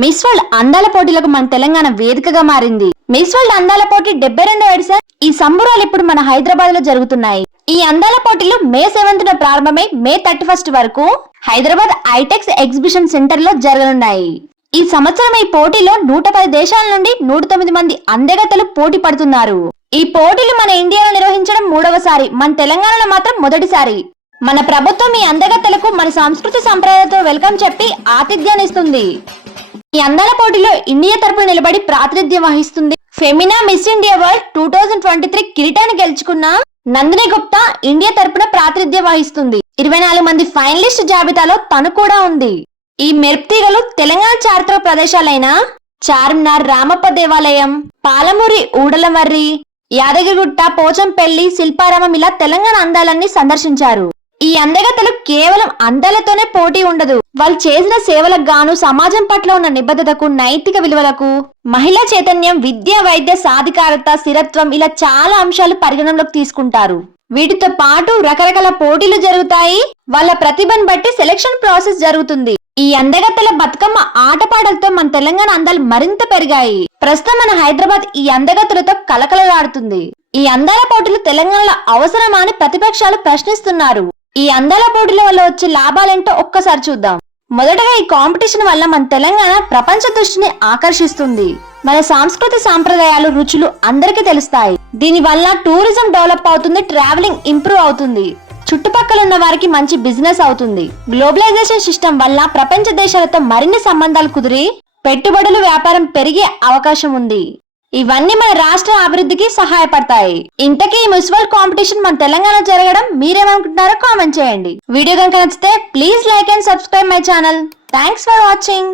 Miss world అందాల పోటీలకు మన తెలంగాణ వేదికగా మారింది. మిస్ వరల్డ్ అందాల పోటీ డెబ్బై రెండవ ఎడిషన్ ఈ సంబరాలు ఇప్పుడు మన హైదరాబాద్లో జరుగుతున్నాయి. ఈ అందాల పోటీలు మే సెవెంత్ న ప్రారంభమై మే థర్టీ ఫస్ట్ వరకు హైదరాబాద్ ఐటెక్స్ ఎగ్జిబిషన్ సెంటర్లో జరగనున్నాయి. ఈ సంవత్సరం ఈ పోటీలో నూట పది దేశాల నుండి నూట తొమ్మిది మంది అందగతలు పోటీ పడుతున్నారు. ఈ పోటీలు మన ఇండియాలో నిర్వహించడం మూడవసారి మన తెలంగాణలో మాత్రం మొదటిసారి. మన ప్రభుత్వం ఈ అందగత్తలకు మన సంస్కృతి సంప్రదాయాలతో వెల్కమ్ చెప్పి ఆతిథ్యాన్ని ఇస్తుంది. ఈ అందాల పోటీలో ఇండియా తరపున నిలబడి ప్రాతినిధ్యం వహిస్తుంది. Femina Miss India World two thousand twenty three కిరీటాన్ని గెలుచుకున్న నందిని గుప్తా ఇండియా తరపున ప్రాతినిధ్యం వహిస్తుంది. ఇరవై నాలుగు మంది ఫైనలిస్ట్ జాబితాలో తను కూడా ఉంది. ఈ మెరుపుతీగలు తెలంగాణ చారిత్రక ప్రదేశాలైన చార్మినార్ రామప్ప దేవాలయం పాలమూరి ఊడలమర్రి యాదగిరిగుట్ట పోచంపల్లి శిల్పారామం ఇలా తెలంగాణ అందాలన్నీ సందర్శించారు. ఈ అందగత్తలు కేవలం అందాలతోనే పోటీ ఉండదు. వాళ్ళు చేసిన సేవలకు గాను సమాజం పట్ల ఉన్న నిబద్ధతకు నైతిక విలువలకు మహిళా చైతన్యం విద్య వైద్య సాధికారత స్థిరత్వం ఇలా చాలా అంశాలు పరిగణనలోకి తీసుకుంటారు. వీటితో పాటు రకరకాల పోటీలు జరుగుతాయి. వాళ్ళ ప్రతిభను బట్టి సెలక్షన్ ప్రాసెస్ జరుగుతుంది. ఈ అందగత్తెల బతుకమ్మ ఆటపాటలతో మన తెలంగాణ అందాలు మరింత పెరిగాయి. ప్రస్తుతం మన హైదరాబాద్ ఈ అందగత్తలతో కలకలలాడుతుంది. ఈ అందాల పోటీలు తెలంగాణలో అవసరమా అని ప్రతిపక్షాలు ప్రశ్నిస్తున్నారు. ఈ అందాల పోటీల వల్ల వచ్చే లాభాలేంటో ఒక్కసారి చూద్దాం. మొదటగా ఈ కాంపిటీషన్ వల్ల మన తెలంగాణ ప్రపంచ దృష్టిని ఆకర్షిస్తుంది. మన సాంస్కృతి సాంప్రదాయాలు రుచులు అందరికీ తెలుస్తాయి. దీని వల్ల టూరిజం డెవలప్ అవుతుంది ట్రావెలింగ్ ఇంప్రూవ్ అవుతుంది. చుట్టుపక్కల ఉన్న వారికి మంచి బిజినెస్ అవుతుంది. గ్లోబలైజేషన్ సిస్టమ్ వల్ల ప్రపంచ దేశాలతో మరిన్ని సంబంధాలు కుదిరి పెట్టుబడులు వ్యాపారం పెరిగే అవకాశం ఉంది. ఇవన్నీ మన రాష్ట్ర అభివృద్ధికి సహాయపడతాయి. ఇంతకీ ఈ మున్సిపల్ కాంపిటీషన్ మన తెలంగాణ జరగడం మీరేమనుకుంటున్నారో కామెంట్ చేయండి. వీడియో కనుక నచ్చితే please like and subscribe my channel. Thanks for watching.